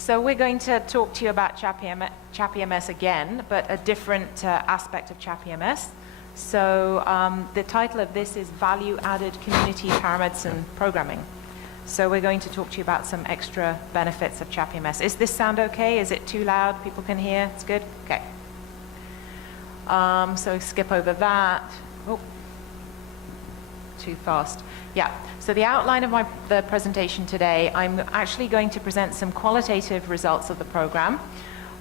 So we're going to talk to you about CHAP-EMS again, but a different aspect of CHAP-EMS. So the title of this is Value-Added Community Paramedicine Programming. So we're going to talk to you about some extra benefits of CHAP-EMS. Is this sound okay? Is it too loud? People can hear? It's good? Okay. So skip over that. Oh, too fast. Yeah, so the outline of the presentation today, I'm actually going to present some qualitative results of the program.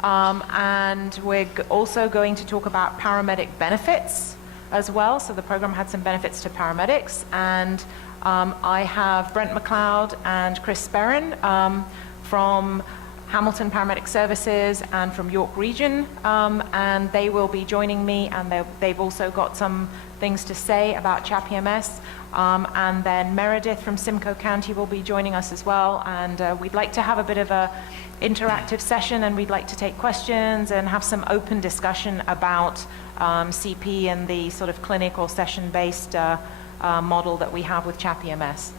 And we're also going to talk about paramedic benefits as well. So the program had some benefits to paramedics. And I have Brent McLeod and Chris Sperrin from Hamilton Paramedic Services and from York Region, and they will be joining me, and they've also got some things to say about CHAP-EMS. And then Meredith from Simcoe County will be joining us as well, and we'd like to have a bit of a interactive session, and we'd like to take questions and have some open discussion about CP and the sort of clinic or session-based model that we have with CHAP-EMS.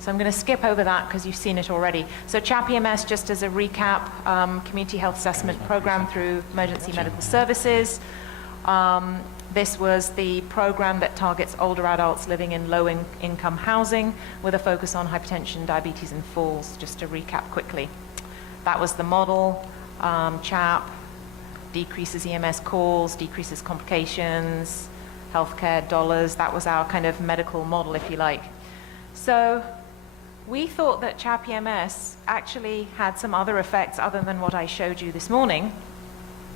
So I'm going to skip over that because you've seen it already. So CHAP-EMS, just as a recap, community health assessment program through emergency medical services. This was the program that targets older adults living in low-income housing with a focus on hypertension, diabetes, and falls, just to recap quickly. That was the model. CHAP decreases EMS calls, decreases complications, healthcare dollars. That was our kind of medical model, if you like. So we thought that CHAP-EMS actually had some other effects other than what I showed you this morning.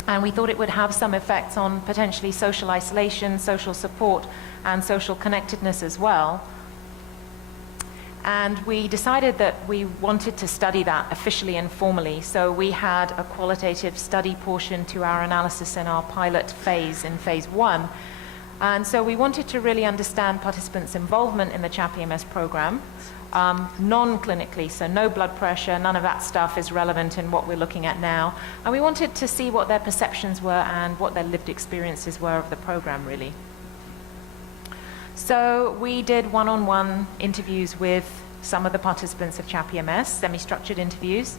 And we thought it would have some effects on potentially social isolation, social support, and social connectedness as well. And we decided that we wanted to study that officially and formally. So we had a qualitative study portion to our analysis in our pilot phase in phase 1. And so we wanted to really understand participants' involvement in the CHAP-EMS program, non-clinically, so no blood pressure, none of that stuff is relevant in what we're looking at now. And we wanted to see what their perceptions were and what their lived experiences were of the program, really. So we did one-on-one interviews with some of the participants of CHAP-EMS, semi-structured interviews.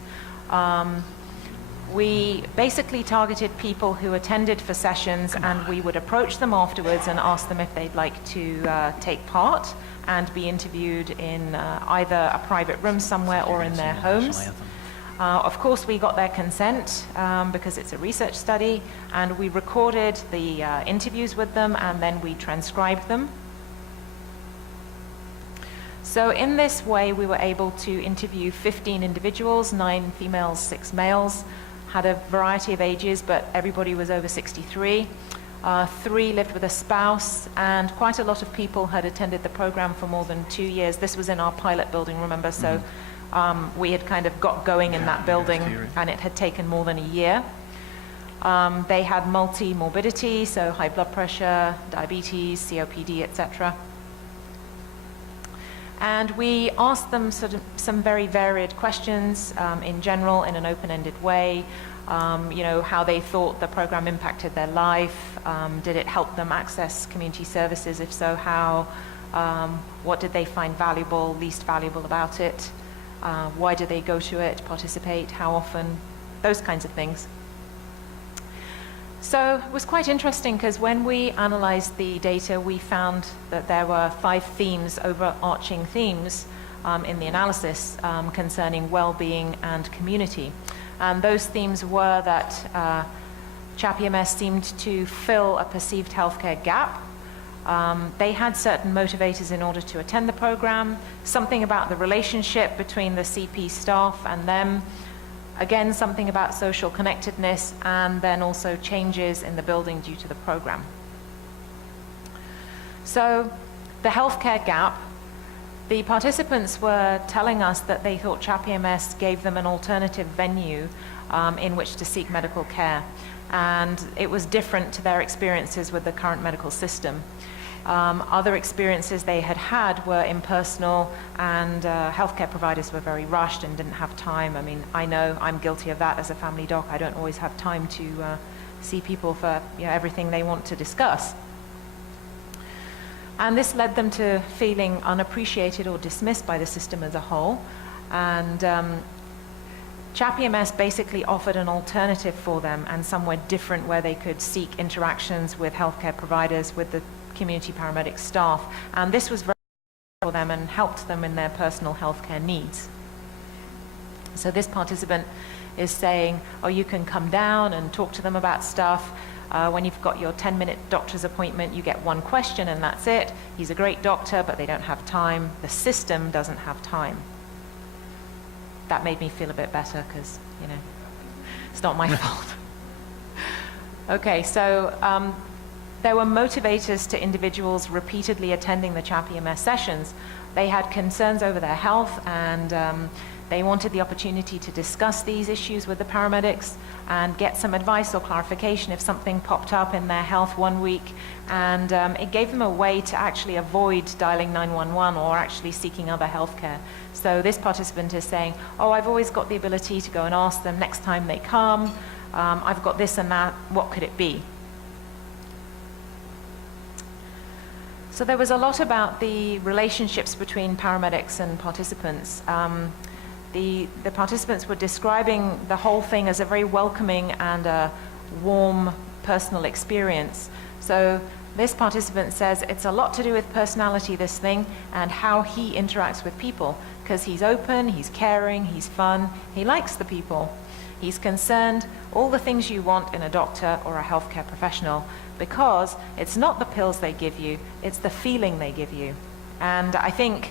We basically targeted people who attended for sessions, and we would approach them afterwards and ask them if they'd like to take part and be interviewed in either a private room somewhere or in their homes. Of course, we got their consent because it's a research study, and we recorded the interviews with them, and then we transcribed them. So in this way, we were able to interview 15 individuals, 9 females, 6 males, had a variety of ages, but everybody was over 63. 3 lived with a spouse, and quite a lot of people had attended the program for more than 2 years. This was in our pilot building, remember, so we had kind of got going in that building, and it had taken more than a year. They had multi-morbidity, so high blood pressure, diabetes, COPD, etc. And we asked them sort of some very varied questions in general, in an open-ended way. You know, how they thought the program impacted their life. Did it help them access community services? If so, how? What did they find valuable, least valuable about it? Why did they go to it, participate? How often? Those kinds of things. So it was quite interesting because when we analyzed the data, we found that there were 5 themes, overarching themes in the analysis concerning well-being and community. And those themes were that CHAP-EMS seemed to fill a perceived healthcare gap. They had certain motivators in order to attend the program, something about the relationship between the CP staff and them, again, something about social connectedness, and then also changes in the building due to the program. So the healthcare gap, the participants were telling us that they thought CHAP-EMS gave them an alternative venue in which to seek medical care. And it was different to their experiences with the current medical system. Other experiences they had had were impersonal, and healthcare providers were very rushed and didn't have time. I mean, I know I'm guilty of that as a family doc. I don't always have time to see people for everything they want to discuss. And this led them to feeling unappreciated or dismissed by the system as a whole. And CHAP-EMS basically offered an alternative for them and somewhere different where they could seek interactions with healthcare providers, with the community paramedic staff. And this was very for them and helped them in their personal healthcare needs. So this participant is saying, oh, you can come down and talk to them about stuff. When you've got your 10-minute doctor's appointment, you get one question and that's it. He's a great doctor, but they don't have time. The system doesn't have time. That made me feel a bit better because, you know, it's not my fault. Okay, so there were motivators to individuals repeatedly attending the CHAP-EMS sessions. They had concerns over their health and they wanted the opportunity to discuss these issues with the paramedics and get some advice or clarification if something popped up in their health one week. And it gave them a way to actually avoid dialing 911 or actually seeking other health care. So this participant is saying, oh, I've always got the ability to go and ask them next time they come. I've got this and that. What could it be? So there was a lot about the relationships between paramedics and participants. The participants were describing the whole thing as a very welcoming and a warm personal experience. So this participant says it's a lot to do with personality, this thing, and how he interacts with people, because he's open, he's caring, he's fun, he likes the people. He's concerned, all the things you want in a doctor or a healthcare professional, because it's not the pills they give you, it's the feeling they give you. And I think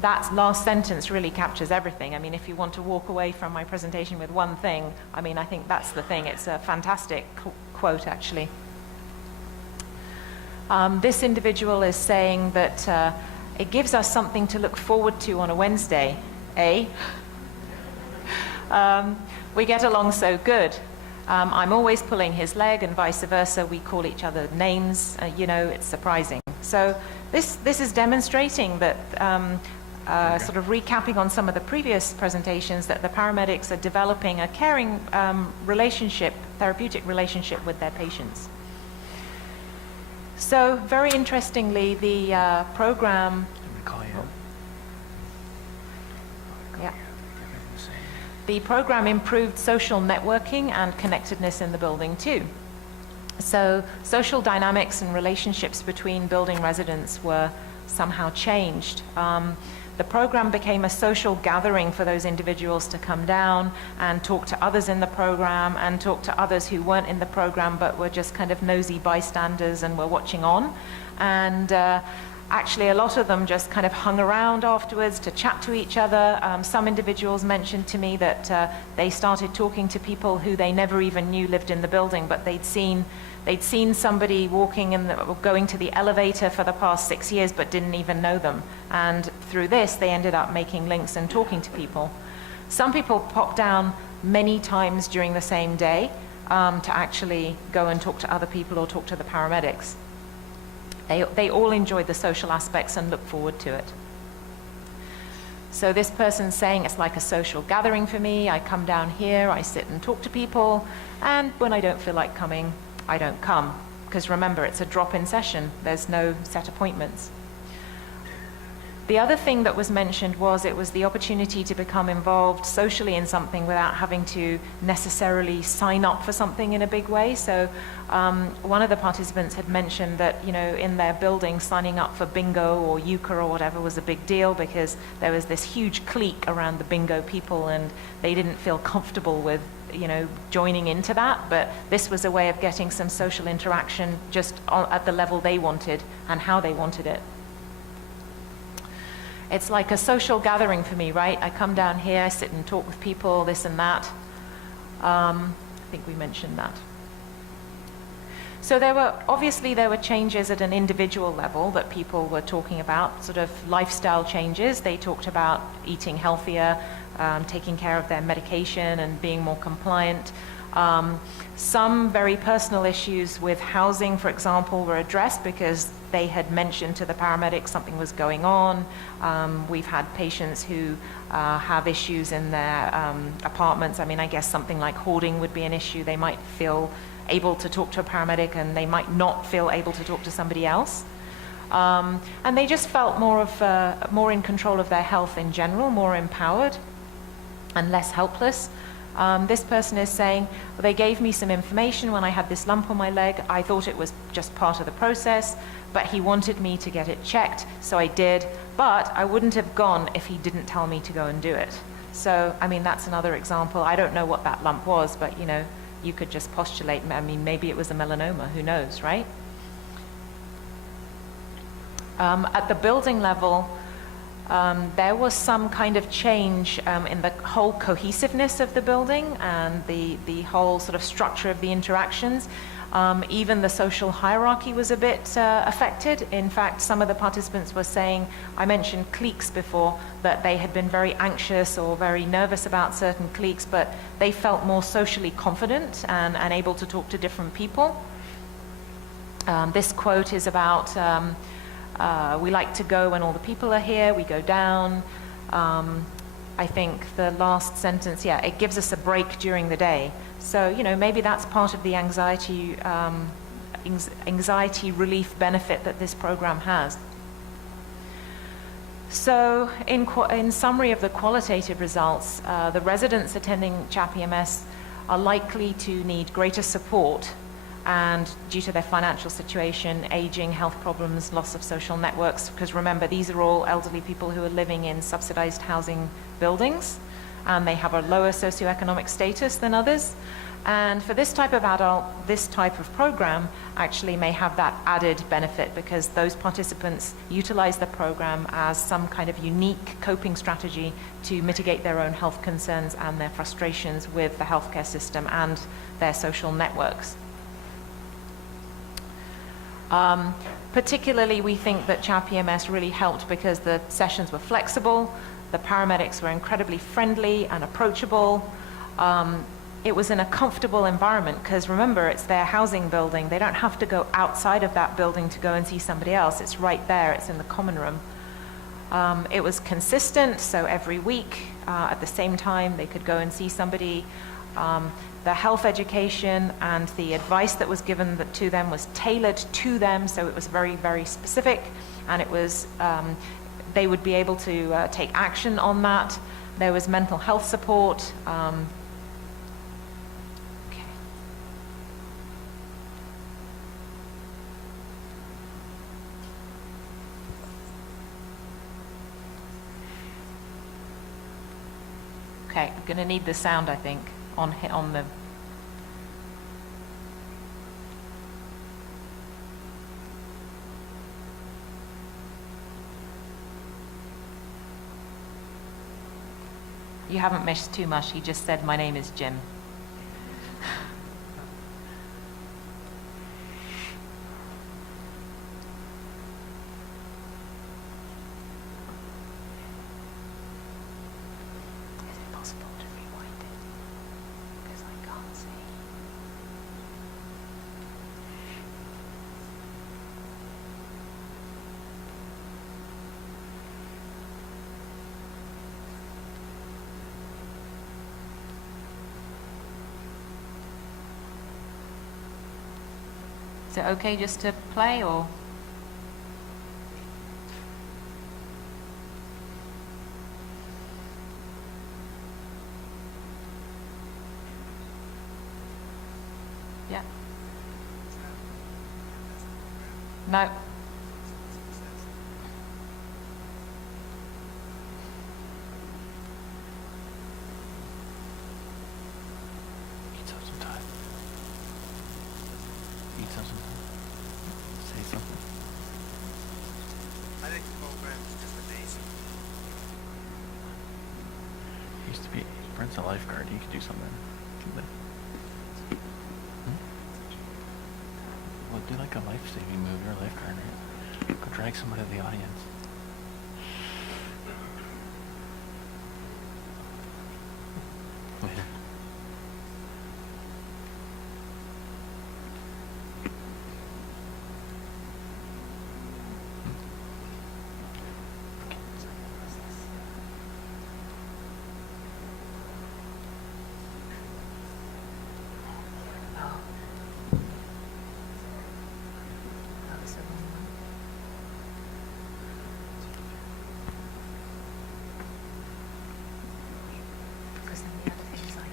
that last sentence really captures everything. I mean, if you want to walk away from my presentation with one thing, I mean, I think that's the thing. It's a fantastic quote, actually. This individual is saying that it gives us something to look forward to on a Wednesday, eh? We get along so good. I'm always pulling his leg and vice versa. We call each other names, you know, it's surprising. So this is demonstrating that, sort of recapping on some of the previous presentations, that the paramedics are developing a caring relationship, therapeutic relationship with their patients. So very interestingly, the program... The program improved social networking and connectedness in the building too. So social dynamics and relationships between building residents were somehow changed. The program became a social gathering for those individuals to come down and talk to others in the program and talk to others who weren't in the program but were just kind of nosy bystanders and were watching on. And actually, a lot of them just kind of hung around afterwards to chat to each other. Some individuals mentioned to me that they started talking to people who they never even knew lived in the building, but they'd seen somebody walking in or going to the elevator for the past 6 years but didn't even know them. And through this, they ended up making links and talking to people. Some people popped down many times during the same day to actually go and talk to other people or talk to the paramedics. They all enjoyed the social aspects and look forward to it. So this person's saying it's like a social gathering for me. I come down here, I sit and talk to people, and when I don't feel like coming, I don't come. Because remember, it's a drop-in session. There's no set appointments. The other thing that was mentioned was it was the opportunity to become involved socially in something without having to necessarily sign up for something in a big way. So one of the participants had mentioned that, you know, in their building, signing up for bingo or euchre or whatever was a big deal because there was this huge clique around the bingo people and they didn't feel comfortable with, you know, joining into that. But this was a way of getting some social interaction just at the level they wanted and how they wanted it. It's like a social gathering for me, right? I come down here, I sit and talk with people, this and that. I think we mentioned that. So obviously there were changes at an individual level that people were talking about, sort of lifestyle changes. They talked about eating healthier, taking care of their medication and being more compliant. Some very personal issues with housing, for example, were addressed because they had mentioned to the paramedics something was going on. We've had patients who have issues in their apartments. I mean, I guess something like hoarding would be an issue. They might feel able to talk to a paramedic and they might not feel able to talk to somebody else. And they just felt more in control of their health in general, more empowered. and less helpless. This person is saying, well, they gave me some information when I had this lump on my leg. I thought it was just part of the process, but he wanted me to get it checked, so I did. But I wouldn't have gone if he didn't tell me to go and do it. So, I mean, that's another example. I don't know what that lump was, but, you know, you could just postulate. I mean, maybe it was a melanoma, who knows, right? At the building level, there was some kind of change in the whole cohesiveness of the building and the whole sort of structure of the interactions. Even the social hierarchy was a bit affected. In fact, some of the participants were saying, I mentioned cliques before, that they had been very anxious or very nervous about certain cliques, but they felt more socially confident and able to talk to different people. This quote is about, we like to go when all the people are here, we go down. I think the last sentence, yeah, it gives us a break during the day. So, you know, maybe that's part of the anxiety relief benefit that this program has. So, in summary of the qualitative results, the residents attending CHAP-EMS are likely to need greater support, and due to their financial situation, aging, health problems, loss of social networks, because remember, these are all elderly people who are living in subsidized housing buildings, and they have a lower socioeconomic status than others. And for this type of adult, this type of program actually may have that added benefit, because those participants utilize the program as some kind of unique coping strategy to mitigate their own health concerns and their frustrations with the healthcare system and their social networks. Particularly, we think that CHAP-EMS really helped because the sessions were flexible, the paramedics were incredibly friendly and approachable. It was in a comfortable environment, because remember, it's their housing building. They don't have to go outside of that building to go and see somebody else. It's right there, it's in the common room. It was consistent, so every week at the same time they could go and see somebody. The health education and the advice that was given to them was tailored to them, so it was very, very specific, and it was, they would be able to take action on that. There was mental health support. Okay, I'm going to need the sound, I think, on the... You haven't missed too much. He just said, my name is Jim. Is it okay just to play, or? Yeah. No. Brent's a lifeguard. He could do something. Well, do like a life-saving move. You're a lifeguard, right? Go drag someone to the audience.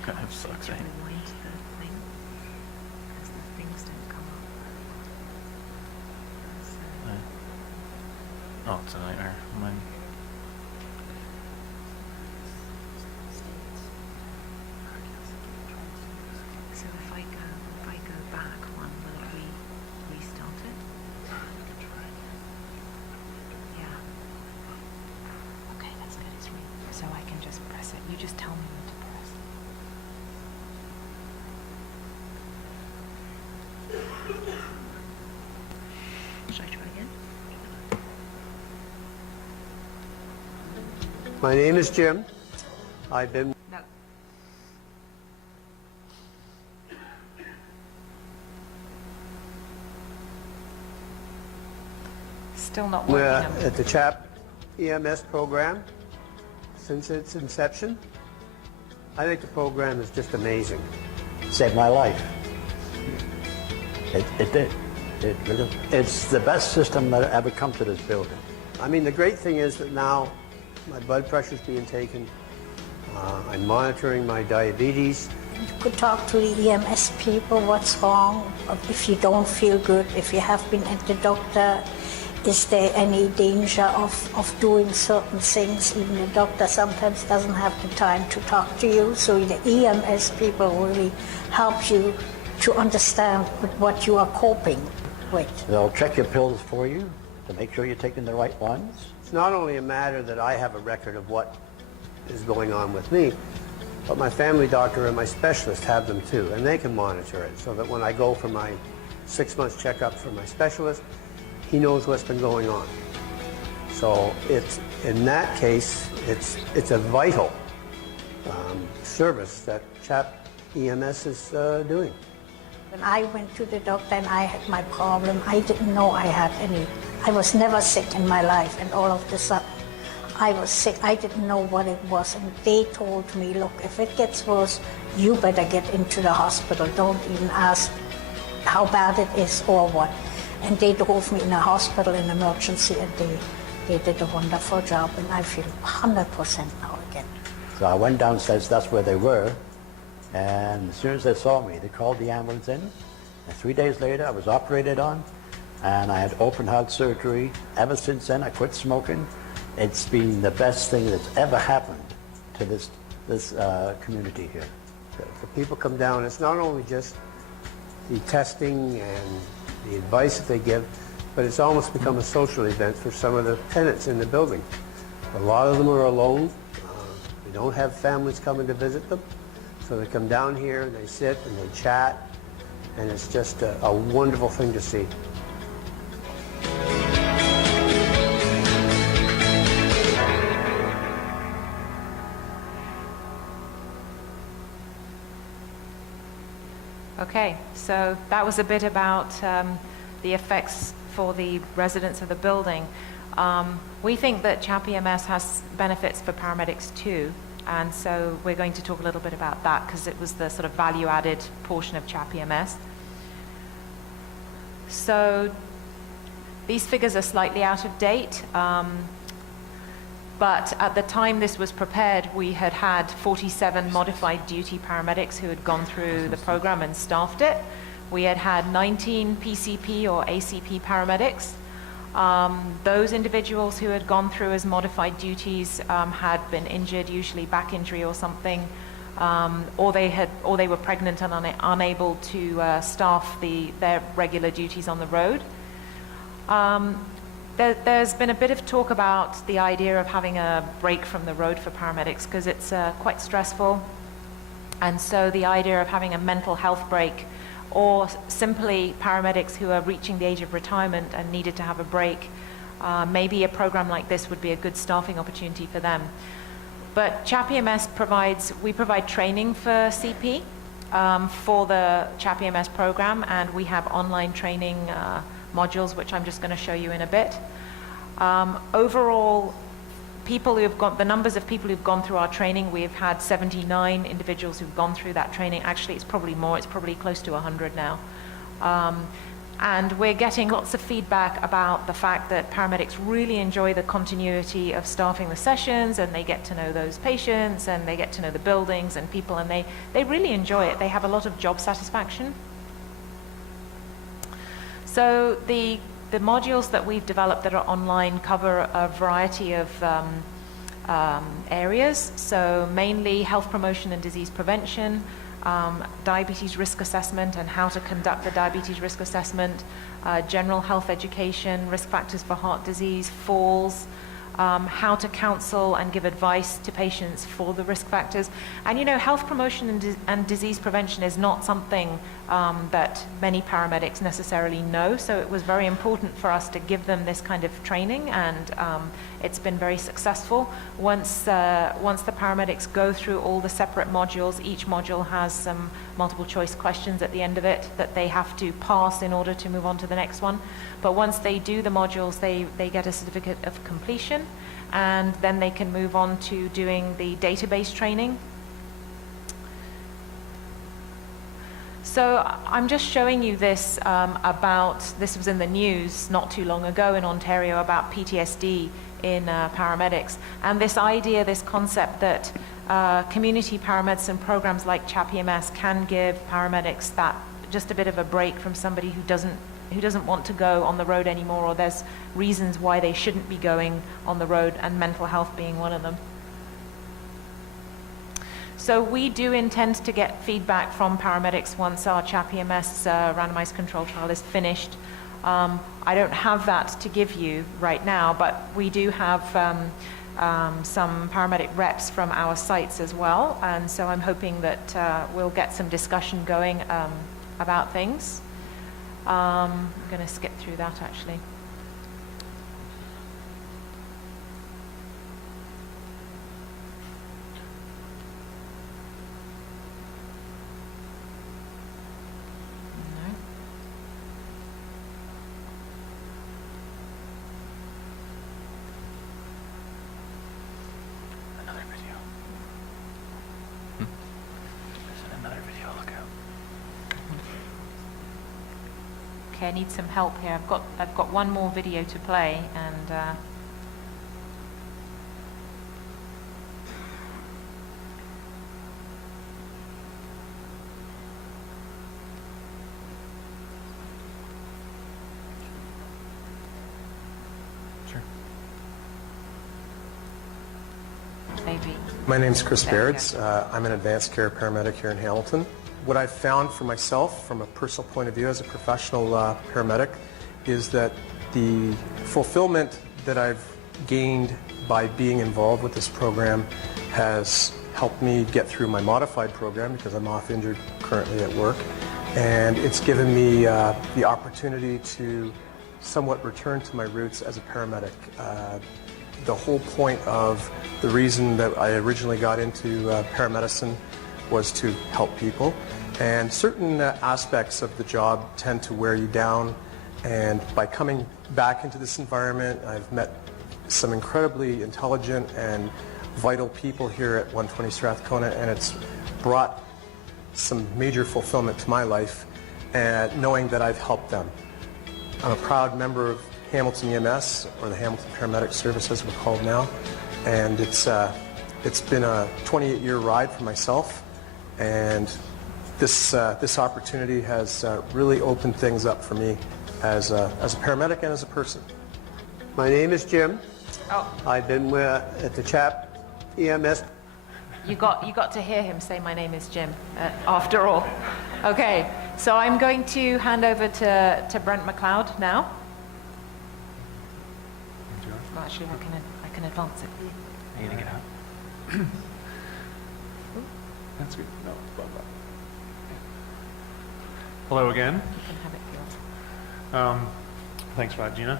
Kind of sucks, right? Rewind the thing, because the things didn't come up. Oh, it's a nightmare. Mine. So if I go back one, will it restart it? Yeah. Okay, that's good. It's so I can just press it. You just tell me when to press. Should I try again? My name is Jim. I've been No. Still not working. at the CHAP-EMS program since its inception. I think the program is just amazing. Saved my life. It did. It really. It's the best system that ever come to this building. I mean, the great thing is that now my blood pressure is being taken. I'm monitoring my diabetes. You could talk to the EMS people, what's wrong, if you don't feel good, if you have been at the doctor, is there any danger of doing certain things? Even the doctor sometimes doesn't have the time to talk to you, so the EMS people really help you to understand with what you are coping with. They'll check your pills for you to make sure you're taking the right ones. It's not only a matter that I have a record of what is going on with me, but my family doctor and my specialist have them too, and they can monitor it so that when I go for my 6-month checkup for my specialist, he knows what's been going on. So it's, in that case, it's a vital service that CHAP-EMS is doing. When I went to the doctor and I had my problem, I didn't know I had any. I was never sick in my life, and all of a sudden I was sick. I didn't know what it was, and they told me, look, if it gets worse, you better get into the hospital. Don't even ask how bad it is or what. And they drove me in a hospital in emergency, and they did a wonderful job, and I feel 100% now again. So I went downstairs, that's where they were, and as soon as they saw me, they called the ambulance in, and 3 days later I was operated on, and I had open heart surgery. Ever since then, I quit smoking. It's been the best thing that's ever happened to this community here. The people come down, it's not only just the testing and the advice that they give, but it's almost become a social event for some of the tenants in the building. A lot of them are alone. They don't have families coming to visit them. So they come down here, they sit and they chat, and it's just a wonderful thing to see. Okay, so that was a bit about the effects for the residents of the building. We think that CHAP-EMS has benefits for paramedics too, and so we're going to talk a little bit about that because it was the sort of value-added portion of CHAP-EMS. So these figures are slightly out of date, but at the time this was prepared, we had had 47 modified duty paramedics who had gone through the program and staffed it. We had had 19 PCP or ACP paramedics. Those individuals who had gone through as modified duties had been injured, usually back injury or something, or they were pregnant and unable to staff their regular duties on the road. There's been a bit of talk about the idea of having a break from the road for paramedics because it's quite stressful, and so the idea of having a mental health break, or simply paramedics who are reaching the age of retirement and needed to have a break, maybe a program like this would be a good staffing opportunity for them. But CHAP-EMS we provide training for CP for the CHAP-EMS program, and we have online training modules, which I'm just going to show you in a bit. Overall, the numbers of people who've gone through our training, we've had 79 individuals who've gone through that training. Actually, it's probably more. It's probably close to 100 now. And we're getting lots of feedback about the fact that paramedics really enjoy the continuity of staffing the sessions, and they get to know those patients, and they get to know the buildings and people, and they really enjoy it. They have a lot of job satisfaction. So the modules that we've developed that are online cover a variety of areas. So mainly health promotion and disease prevention, diabetes risk assessment and how to conduct the diabetes risk assessment, general health education, risk factors for heart disease, falls, how to counsel and give advice to patients for the risk factors. And you know, health promotion and disease prevention is not something that many paramedics necessarily know, so it was very important for us to give them this kind of training, and it's been very successful. Once the paramedics go through all the separate modules, each module has some multiple choice questions at the end of it that they have to pass in order to move on to the next one. But once they do the modules, they get a certificate of completion, and then they can move on to doing the database training. So I'm just showing you this this was in the news not too long ago in Ontario about PTSD in paramedics, and this idea, this concept that community paramedicine programs like CHAP-EMS can give paramedics that just a bit of a break from somebody who doesn't want to go on the road anymore, or there's reasons why they shouldn't be going on the road, and mental health being one of them. So we do intend to get feedback from paramedics once our CHAP-EMS randomized control trial is finished. I don't have that to give you right now, but we do have some paramedic reps from our sites as well, and so I'm hoping that we'll get some discussion going about things. I'm going to skip through that actually. Okay, I need some help here. I've got one more video to play, and Sure. maybe. My name's Chris There we Bairds. I'm an advanced care paramedic here in Hamilton. What I've found for myself from a personal point of view as a professional paramedic is that the fulfillment that I've gained by being involved with this program has helped me get through my modified program because I'm off injured currently at work, and it's given me the opportunity to somewhat return to my roots as a paramedic. The whole point of the reason that I originally got into paramedicine was to help people, and certain aspects of the job tend to wear you down, and by coming back into this environment, I've met some incredibly intelligent and vital people here at 120 Strathcona, and it's brought some major fulfillment to my life, knowing that I've helped them. I'm a proud member of Hamilton EMS, or the Hamilton Paramedic Service as we're called now, and it's been a 28-year ride for myself, and this opportunity has really opened things up for me as a paramedic and as a person. My name is Jim. Oh, I've been at the CHAP-EMS. you got to hear him say my name is Jim, after all. Okay, so I'm going to hand over to Brent McLeod now. Well, actually, I can advance it. Are you gonna get out? That's good. No, blah, blah. Hello again. You can have it yours. Thanks for that, Gina.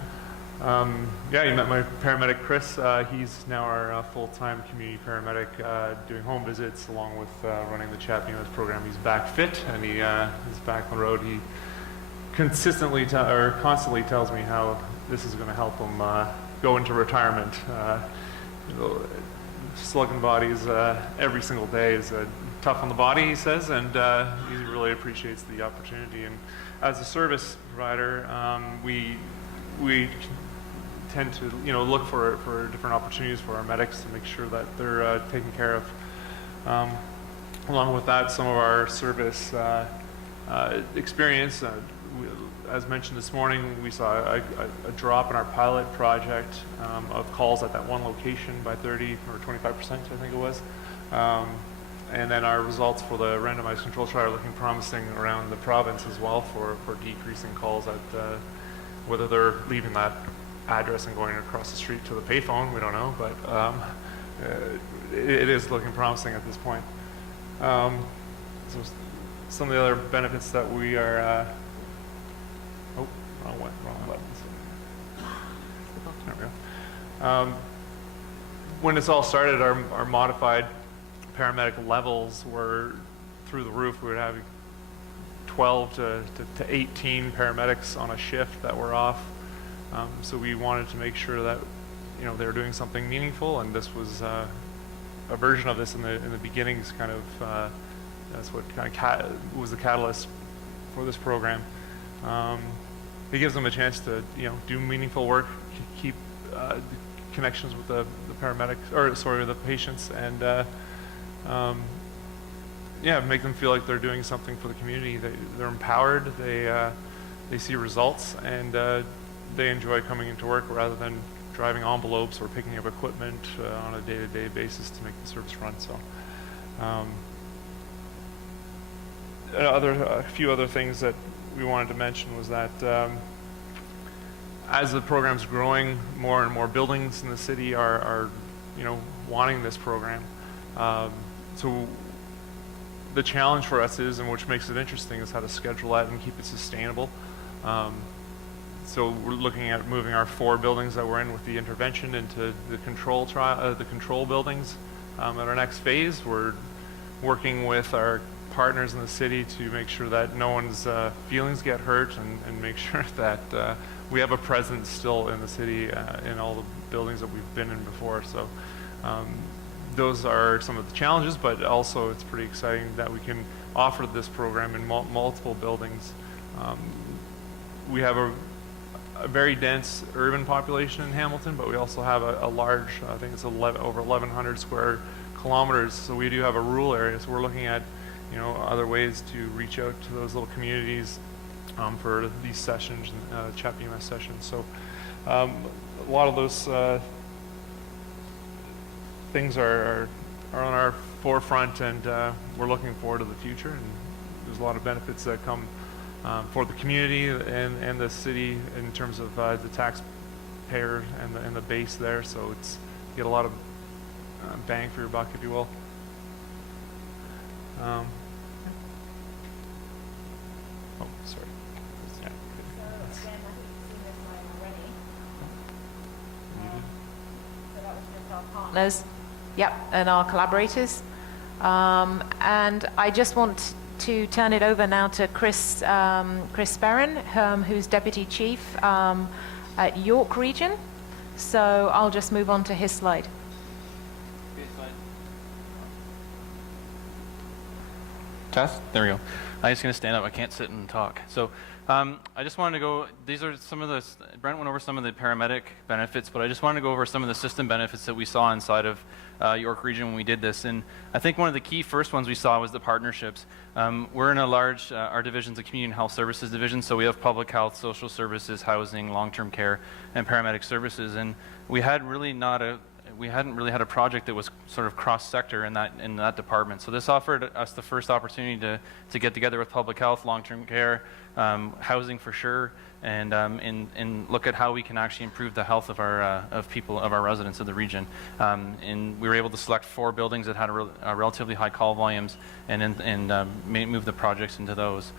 Yeah, you met my paramedic, Chris. He's now our full-time community paramedic doing home visits along with running the CHAP-EMS program. He's back fit and he is back on the road. He constantly tells me how this is going to help him go into retirement. Slugging bodies every single day is a tough on the body, he says, and he really appreciates the opportunity. And as a service provider, we tend to look for different opportunities for our medics to make sure that they're taken care of. Along with that, some of our service experience, as mentioned this morning, we saw a drop in our pilot project of calls at that one location by 30 or 25%, I think it was. And then our results for the randomized control trial are looking promising around the province as well for decreasing calls at whether they're leaving that address and going across the street to the payphone, we don't know, but it is looking promising at this point. So some of the other benefits that we are, wrong button. There we go. When this all started, our modified paramedic levels were through the roof. We would have 12 to 18 paramedics on a shift that were off. So we wanted to make sure that they were doing something meaningful, and this was a version of this in the beginnings. Kind of that's what kind of was the catalyst for this program. It gives them a chance to do meaningful work, keep connections with the paramedics, or sorry, the patients, and make them feel like they're doing something for the community. They're empowered. They see results, and they enjoy coming into work rather than driving envelopes or picking up equipment on a day-to-day basis to make the service run. So, a few other things that we wanted to mention was that as the program's growing, more and more buildings in the city are wanting this program. So the challenge for us is, and which makes it interesting, is how to schedule that and keep it sustainable. So we're looking at moving our 4 buildings that we're in with the intervention into the control buildings. At our next phase, we're working with our partners in the city to make sure that no one's feelings get hurt, and make sure that we have a presence still in the city in all the buildings that we've been in before. So those are some of the challenges, but also it's pretty exciting that we can offer this program in multiple buildings. We have a very dense urban population in Hamilton, but we also have a large, I think it's over 1,100 square kilometers, so we do have a rural area. So we're looking at other ways to reach out to those little communities for these sessions, CHAP-EMS sessions. So a lot of those things are on our forefront, and we're looking forward to the future. And there's a lot of benefits that come for the community and the city in terms of the taxpayer and the base there. So you get a lot of bang for your buck, if you will. Sorry. Yeah. So again, I think you've seen this slide already. So that was just our partners, and our collaborators. And I just want to turn it over now to Chris Sperrin, who's Deputy Chief at York Region. So I'll just move on to his slide. Test? There we go. I'm just going to stand up. I can't sit and talk. So I just wanted to go, these are some of the, Brent went over some of the paramedic benefits, but I just wanted to go over some of the system benefits that we saw inside of York Region when we did this. And I think one of the key first ones we saw was the partnerships. We're in a large, our division's a community and health services division, so we have public health, social services, housing, long-term care, and paramedic services. And we hadn't really had a project that was sort of cross-sector in that department. So this offered us the first opportunity to get together with public health, long-term care, housing for sure, and look at how we can actually improve the health of our our residents of the region. And we were able to select 4 buildings that had relatively high call volumes, and move the projects into those.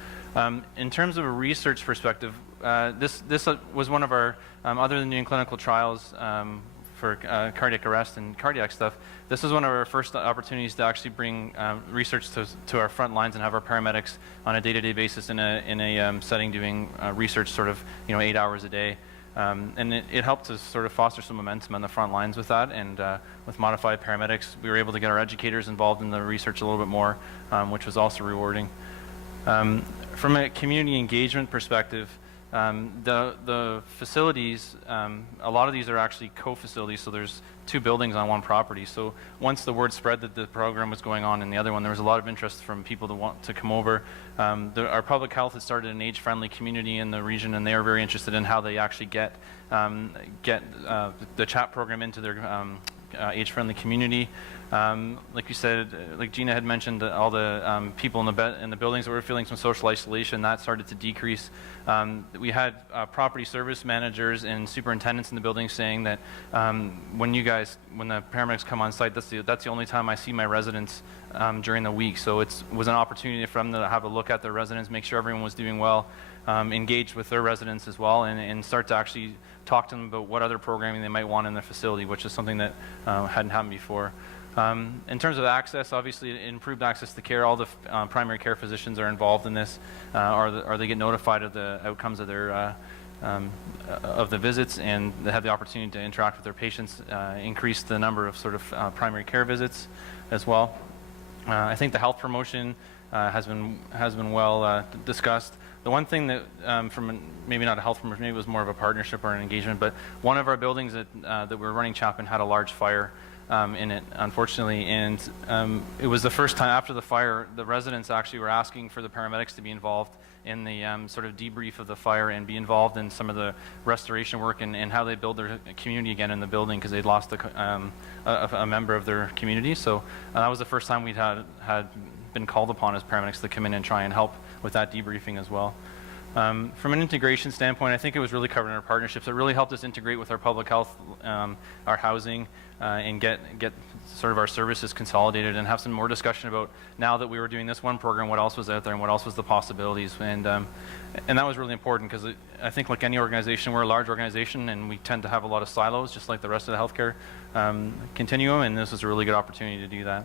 In terms of a research perspective, this was one of our other than doing clinical trials. For cardiac arrest and cardiac stuff, this was one of our first opportunities to actually bring research to our front lines and have our paramedics on a day-to-day basis in a setting doing research sort of 8 hours a day. And it helped to sort of foster some momentum on the front lines with that, and with modified paramedics, we were able to get our educators involved in the research a little bit more, which was also rewarding. From a community engagement perspective, the facilities, a lot of these are actually co-facilities, so there's 2 buildings on one property. So once the word spread that the program was going on in the other one, there was a lot of interest from people to want to come over. Our public health has started an age-friendly community in the region, and they are very interested in how they actually get the CHAP program into their age-friendly community. Like you said, like Gina had mentioned, all the people in the buildings that were feeling some social isolation, that started to decrease. We had property service managers and superintendents in the building saying that when the paramedics come on site, that's the only time I see my residents during the week. So it was an opportunity for them to have a look at their residents, make sure everyone was doing well, engage with their residents as well, and start to actually talk to them about what other programming they might want in the facility, which is something that hadn't happened before. In terms of access, obviously improved access to care, all the primary care physicians are involved in this, or they get notified of the outcomes of their of the visits, and they have the opportunity to interact with their patients, increase the number of sort of primary care visits as well. I think the health promotion has been well discussed. The one thing that, maybe not a health promotion, maybe it was more of a partnership or an engagement, but one of our buildings that we were running CHAP in had a large fire in it, unfortunately, and it was the first time after the fire, the residents actually were asking for the paramedics to be involved in the sort of debrief of the fire and be involved in some of the restoration work and how they build their community again in the building, because they'd lost a member of their community. So that was the first time we'd had been called upon as paramedics to come in and try and help with that debriefing as well. From an integration standpoint, I think it was really covered in our partnerships. It really helped us integrate with our public health, our housing, and get sort of our services consolidated and have some more discussion about, now that we were doing this one program, what else was out there and what else was the possibilities. And that was really important, because I think like any organization, we're a large organization and we tend to have a lot of silos, just like the rest of the healthcare continuum, and this was a really good opportunity to do that.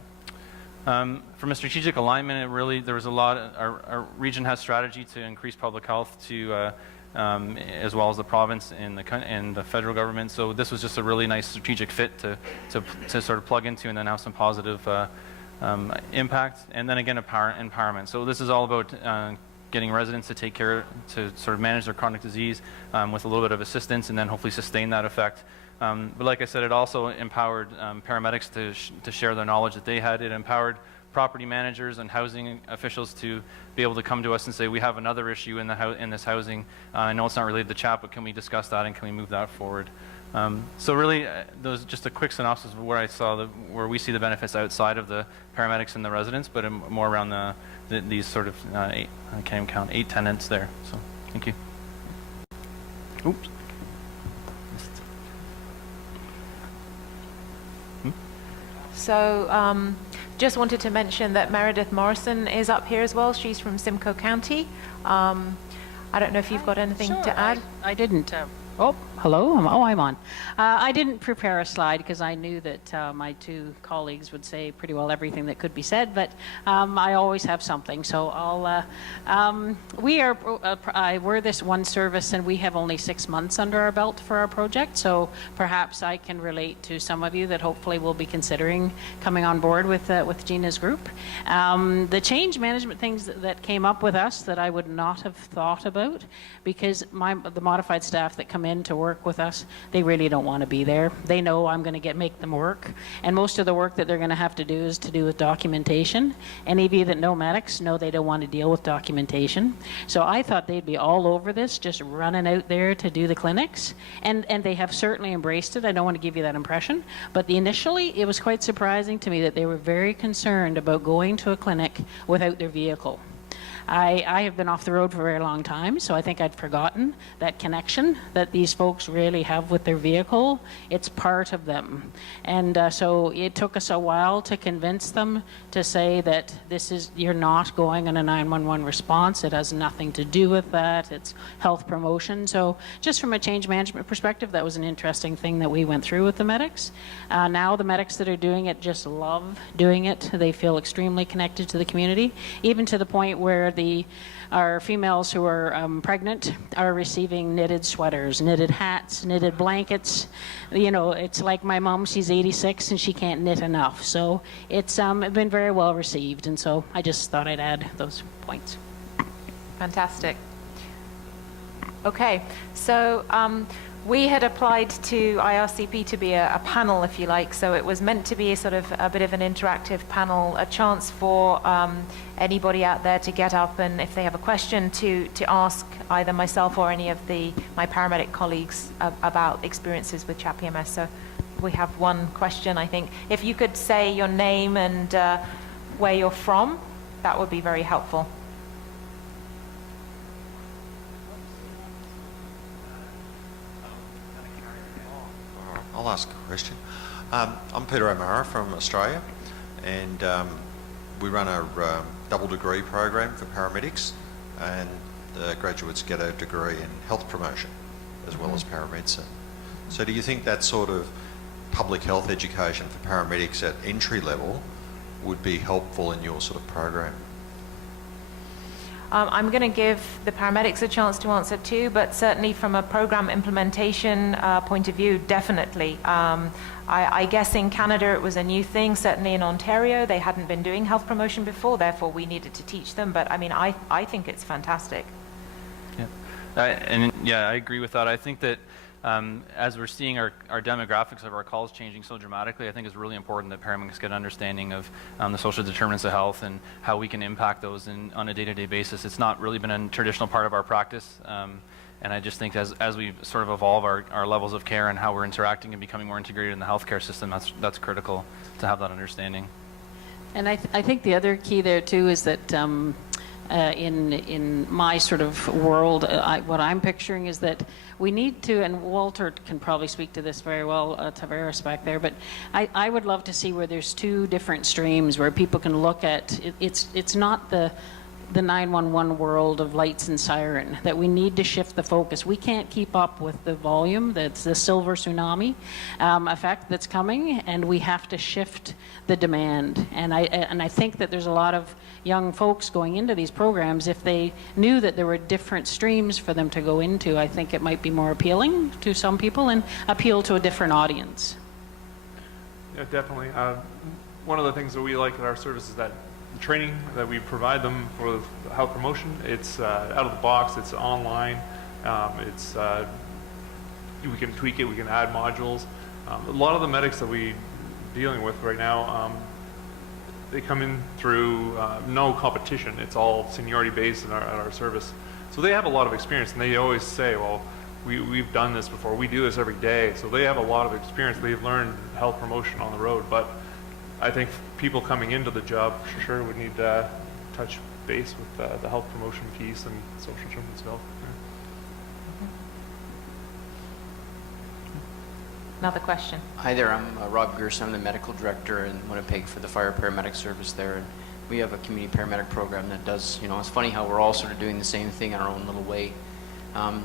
From a strategic alignment, there was a lot. Our region has strategy to increase public health to, as well as the province and the federal government. So this was just a really nice strategic fit to sort of plug into and then have some positive impact. And then again, empowerment. So this is all about getting residents to take care, to sort of manage their chronic disease with a little bit of assistance, and then hopefully sustain that effect. But like I said, it also empowered paramedics to share their knowledge that they had. It empowered property managers and housing officials to be able to come to us and say, we have another issue in this housing. I know it's not related to CHAP, but can we discuss that and can we move that forward? So really, those just a quick synopsis of where I saw where we see the benefits outside of the paramedics and the residents, but more around these sort of I can't even count, 8 tenants there. So thank you. Oops. So just wanted to mention that Meredith Morrison is up here as well. She's from Simcoe County. I don't know if you've got anything to add. I didn't. Oh, hello. I'm on. I didn't prepare a slide because I knew that my 2 colleagues would say pretty well everything that could be said, but I always have something. So we're this one service, and we have only 6 months under our belt for our project. So perhaps I can relate to some of you that hopefully will be considering coming on board with Gina's group. The change management things that came up with us that I would not have thought about, because the modified staff that come in to work with us, they really don't want to be there. They know I'm going to make them work, and most of the work that they're going to have to do is to do with documentation. Any of you that know medics know they don't want to deal with documentation. So I thought they'd be all over this, just running out there to do the clinics, and they have certainly embraced it. I don't want to give you that impression, but initially it was quite surprising to me that they were very concerned about going to a clinic without their vehicle. I have been off the road for a very long time, so I think I'd forgotten that connection that these folks really have with their vehicle. It's part of them. And so it took us a while to convince them to say that you're not going on a 911 response. It has nothing to do with that. It's health promotion. So just from a change management perspective, that was an interesting thing that we went through with the medics. Now the medics that are doing it just love doing it. They feel extremely connected to the community, even to the point where where our females who are pregnant are receiving knitted sweaters, knitted hats, knitted blankets. You know, it's like my mom, she's 86 and she can't knit enough. So it's been very well received, and so I just thought I'd add those points. Fantastic. Okay, so we had applied to IRCP to be a panel, if you like, so it was meant to be a sort of a bit of an interactive panel, a chance for anybody out there to get up and if they have a question to ask either myself or any of my paramedic colleagues about experiences with CHAP-EMS. So we have one question, I think. If you could say your name and where you're from, that would be very helpful. I'll ask a question. I'm Peter O'Mara from Australia, and we run a double degree program for paramedics, and the graduates get a degree in health promotion as well as paramedicine. So do you think that sort of public health education for paramedics at entry level would be helpful in your sort of program? I'm going to give the paramedics a chance to answer too, but certainly from a program implementation point of view, definitely. I guess in Canada it was a new thing. Certainly in Ontario, they hadn't been doing health promotion before, therefore we needed to teach them. But I mean, I think it's fantastic. Yeah, I agree with that. I think that as we're seeing our demographics of our calls changing so dramatically, I think it's really important that paramedics get an understanding of the social determinants of health and how we can impact those on a day-to-day basis. It's not really been a traditional part of our practice, and I just think as we sort of evolve our levels of care and how we're interacting and becoming more integrated in the healthcare system, that's critical to have that understanding. And I think the other key there too is that in my sort of world, what I'm picturing is that we need to, and Walter can probably speak to this very well, Tavares back there, but I would love to see where there's two different streams where people can look at, it's not the 911 world of lights and siren, that we need to shift the focus. We can't keep up with the volume, that's the silver tsunami effect that's coming, and we have to shift the demand. And I think that there's a lot of young folks going into these programs, if they knew that there were different streams for them to go into, I think it might be more appealing to some people and appeal to a different audience. Yeah, definitely. One of the things that we like at our service is that the training that we provide them for health promotion, it's out of the box, it's online, we can tweak it, we can add modules. A lot of the medics that we're dealing with right now, they come in through no competition. It's all seniority based at our service. So they have a lot of experience, and they always say, well, we've done this before, we do this every day. So they have a lot of experience. They've learned health promotion on the road, but I think people coming into the job for sure would need to touch base with the health promotion piece and social determinants of health. Another question. Hi there, I'm Rob Gerson. I'm the medical director in Winnipeg for the fire paramedic service there. And we have a community paramedic program that does, it's funny how we're all sort of doing the same thing in our own little way. I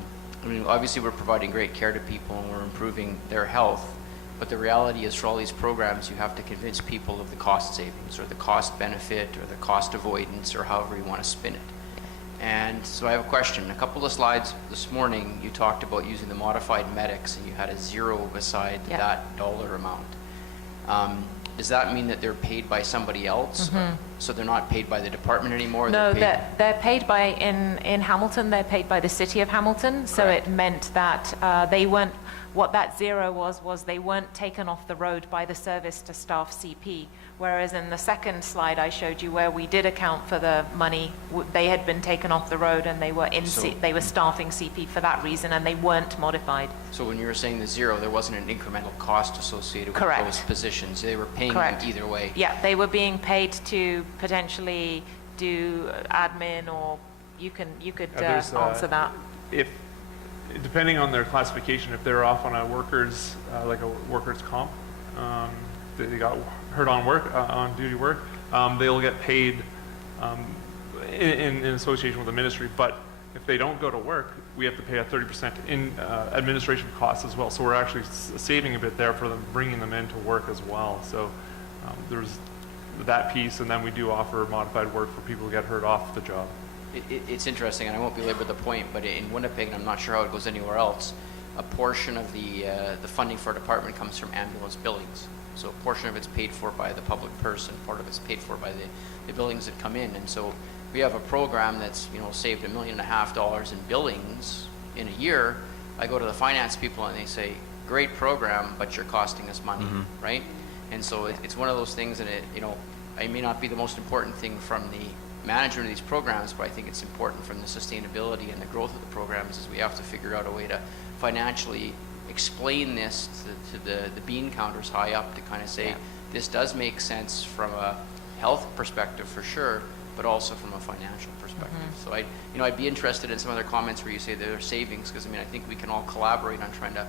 mean, obviously we're providing great care to people and we're improving their health, but the reality is for all these programs, you have to convince people of the cost savings or the cost benefit or the cost avoidance or however you want to spin it. And so I have a question. A couple of slides this morning, you talked about using the modified medics and you had a zero beside that dollar amount. Does that mean that they're paid by somebody else? Mm-hmm. So they're not paid by the department anymore? No, they're paid by, in Hamilton, they're paid by the city of Hamilton. So Correct. It meant that they weren't, what that zero was they weren't taken off the road by the service to staff CP. Whereas in the second slide I showed you where we did account for the money, they had been taken off the road and they were they were staffing CP for that reason and they weren't modified. So when you were saying the zero, there wasn't an incremental cost associated with Correct. those positions. They were paying Correct. them either way. Yeah, they were being paid to potentially do admin, or you could answer that. If depending on their classification, if they're off on a workers like a workers comp, they got hurt on work, on duty work, they'll get paid in association with the ministry. But if they don't go to work, we have to pay a 30% in administration costs as well. So we're actually saving a bit there for them, bringing them into work as well. So there's that piece, and then we do offer modified work for people who get hurt off the job. It's interesting, and I won't belabor the point, but in Winnipeg, and I'm not sure how it goes anywhere else, a portion of the funding for a department comes from ambulance billings. So a portion of it's paid for by the public person, part of it's paid for by the billings that come in. And so we have a program that's, you know, saved $1.5 million in billings in a year. I go to the finance people and they say, great program, but you're costing us money, right? And so it's one of those things, and it, you know, it may not be the most important thing from the management of these programs, but I think it's important from the sustainability and the growth of the programs, is we have to figure out a way to financially explain this to the bean counters high up, to kind of say, this does make sense from a health perspective for sure, but also from a financial perspective. So I'd be interested in some other comments where you say there are savings, because I mean, I think we can all collaborate on trying to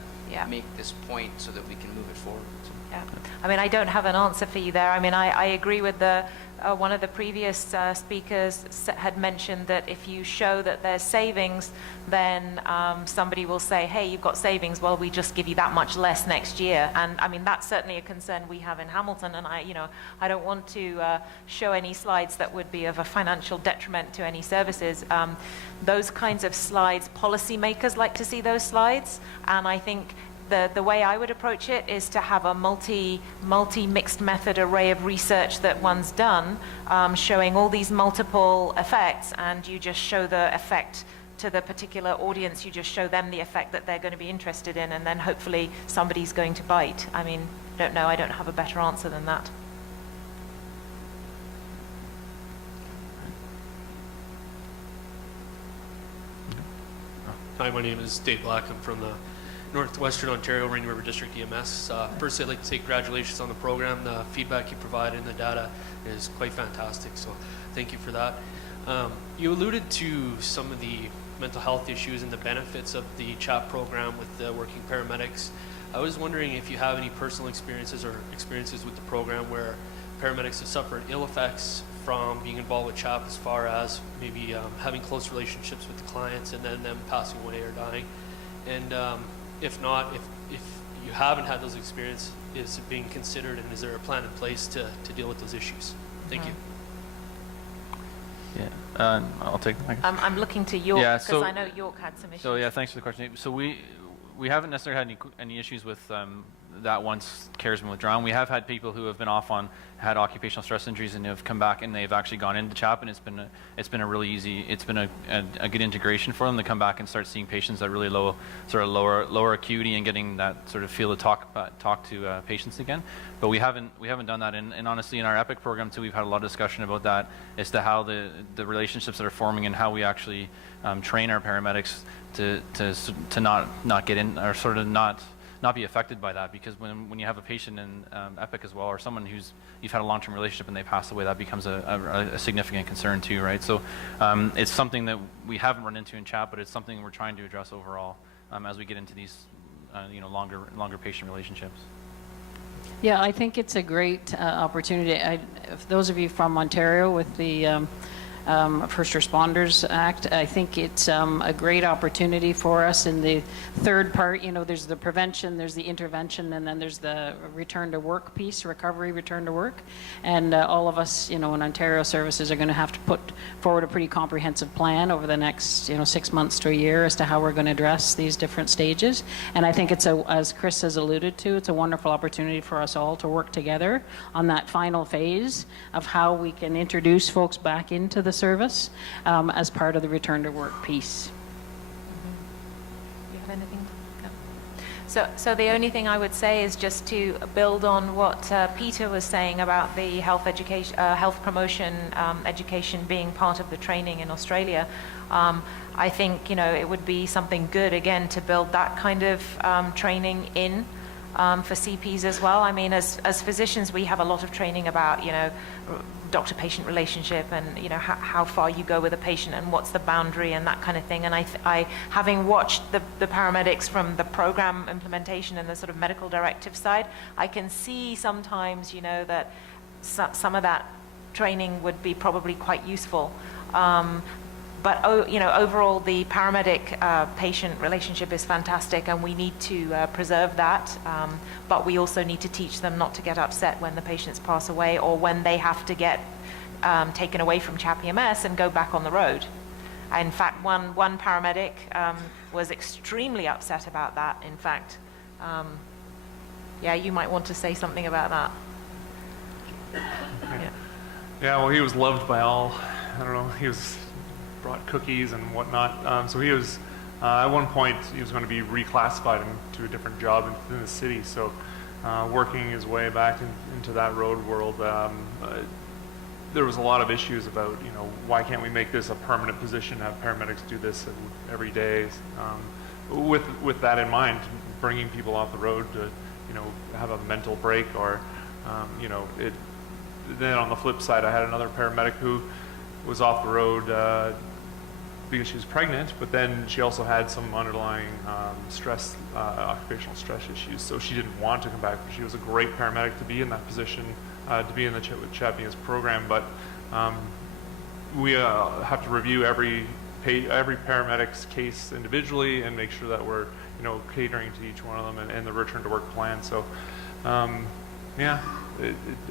make this point so that we can move it forward. So. Yeah, I mean, I don't have an answer for you there. I mean, I agree with the one of the previous speakers had mentioned that if you show that there's savings, then somebody will say, hey, you've got savings, well, we just give you that much less next year. And I mean, that's certainly a concern we have in Hamilton, and I don't want to show any slides that would be of a financial detriment to any services. Those kinds of slides, policymakers like to see those slides, and I think the way I would approach it is to have a multi-mixed method array of research that one's done, showing all these multiple effects, and you just show the effect to the particular audience, you just show them the effect that they're going to be interested in, and then hopefully somebody's going to bite. I mean, don't know, I don't have a better answer than that. Hi, my name is Dave Black. I'm from the Northwestern Ontario Rainy River District EMS. First, I'd like to say congratulations on the program. The feedback you provide and the data is quite fantastic, so thank you for that. You alluded to some of the mental health issues and the benefits of the CHAP program with the working paramedics. I was wondering if you have any personal experiences or experiences with the program where paramedics have suffered ill effects from being involved with CHAP, as far as maybe having close relationships with the clients and then them passing away or dying. And if not, if you haven't had those experiences, is it being considered, and is there a plan in place to deal with those issues? Thank you. Yeah, I'll take the mic. I'm looking to York, Yeah, because I know York had some issues. So yeah, thanks for the question. So we haven't necessarily had any issues with that once care's been withdrawn. We have had people who have been off on, had occupational stress injuries, and have come back and they've actually gone into CHAP, and it's been a really easy, it's been a good integration for them to come back and start seeing patients at really lower acuity and getting that sort of feel to talk to patients again. But we haven't done that, and honestly in our EPIC program too, we've had a lot of discussion about that as to how the relationships that are forming and how we actually train our paramedics to not get in, or sort of not be affected by that, because when you have a patient in EPIC as well, or someone you've had a long-term relationship and they pass away, that becomes a significant concern too, right? So it's something that we haven't run into in CHAP, but it's something we're trying to address overall as we get into these longer patient relationships. Yeah, I think it's a great opportunity. If those of you from Ontario with the First Responders Act, I think it's a great opportunity for us in the third part. There's the prevention, there's the intervention, and then there's the return to work piece, recovery, return to work. And all of us, in Ontario services are going to have to put forward a pretty comprehensive plan over the next, 6 months to a year as to how we're going to address these different stages. And I think it's as Chris has alluded to, it's a wonderful opportunity for us all to work together on that final phase of how we can introduce folks back into the service as part of the return to work piece. You have anything? No. So the only thing I would say is just to build on what Peter was saying about the health education, health promotion education being part of the training in Australia. I think it would be something good again to build that kind of training in for CPs as well. I mean, as physicians, we have a lot of training about doctor-patient relationship and how far you go with a patient and what's the boundary and that kind of thing. And I having watched the paramedics from the program implementation and the sort of medical directive side, I can see sometimes that some of that training would be probably quite useful. But overall, the paramedic-patient relationship is fantastic, and we need to preserve that. But we also need to teach them not to get upset when the patients pass away or when they have to get taken away from CHAP-EMS and go back on the road. In fact, one paramedic was extremely upset about that. In fact, yeah, you might want to say something about that. Yeah, well, he was loved by all. I don't know, he brought cookies and whatnot. So he was, at one point, he was going to be reclassified into a different job in the city. So working his way back into that road world, there was a lot of issues about, why can't we make this a permanent position, have paramedics do this every day? With that in mind, bringing people off the road to, have a mental break or, then on the flip side, I had another paramedic who was off the road because she was pregnant, but then she also had some underlying stress, occupational stress issues, so she didn't want to come back. She was a great paramedic to be in that position, to be in the CHAP-EMS program, but we have to review every paramedic's case individually and make sure that we're catering to each one of them and the return to work plan. So yeah,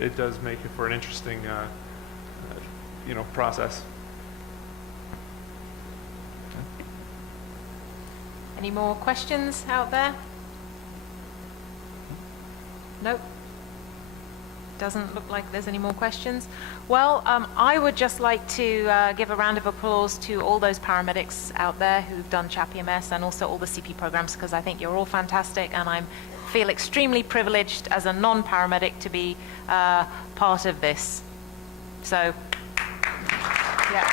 it does make it for an interesting process. Any more questions out there? Nope. Doesn't look like there's any more questions. Well, I would just like to give a round of applause to all those paramedics out there who've done CHAP-EMS and also all the CP programs, because I think you're all fantastic, and I feel extremely privileged as a non-paramedic to be part of this. So, yeah.